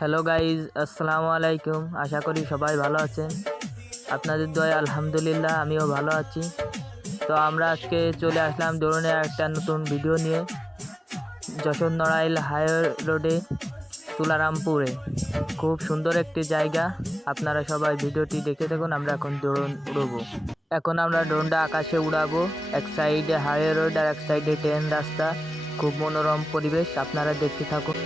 Hello guys, আসসালামু আলাইকুম। আশা করি সবাই ভালো আছেন। আপনাদের দয়ায় আলহামদুলিল্লাহ আমিও ভালো আছি। তো আমরা আজকে চলে আসলাম ড্রোনের একটা নতুন ভিডিও নিয়ে যশোর নড়াইল হাইওয়ে রোডে তুলারামপুরে। খুব সুন্দর একটি জায়গা, আপনারা সবাই ভিডিওটি দেখে দেখুন। আমরা এখন ড্রোন উড়াবো। এখন আমরা ড্রোনটা আকাশে উড়াবো। এক সাইডে হাইওয়ে রোড আর এক সাইডে ট্রেন রাস্তা। খুব মনোরম পরিবেশ, আপনারা দেখতে থাকুন।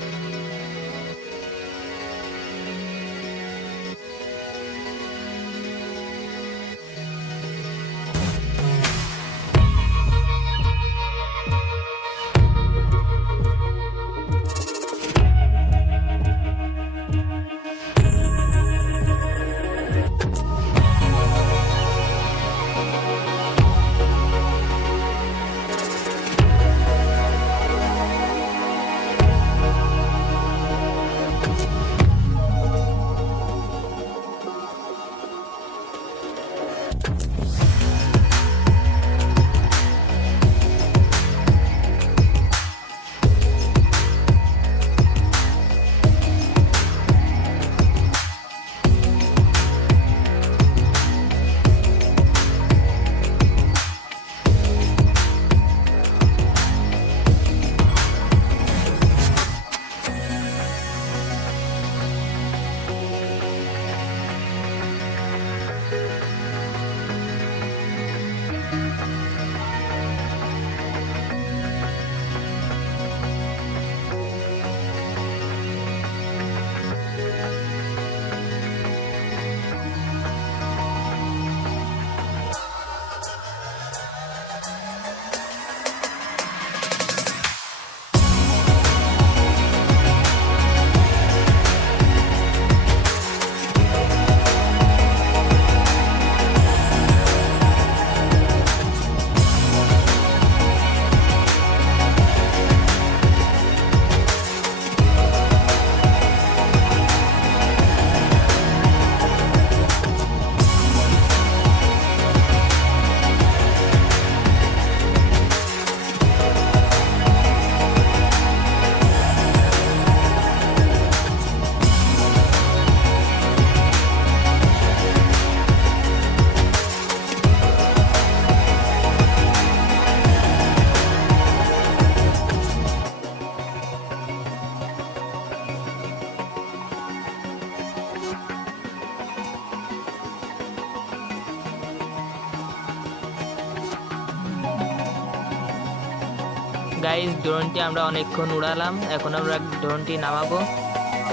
গাইজ, ড্রোনটি আমরা অনেকক্ষণ উড়ালাম। এখন আমরা ড্রোনটি নামাবো।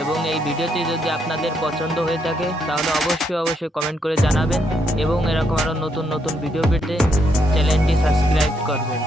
এবং এই ভিডিওটি যদি আপনাদের পছন্দ হয়ে থাকে তাহলে অবশ্যই কমেন্ট করে জানাবেন। এবং এরকম আরও নতুন ভিডিও পেতে চ্যানেলটি সাবস্ক্রাইব করবেন।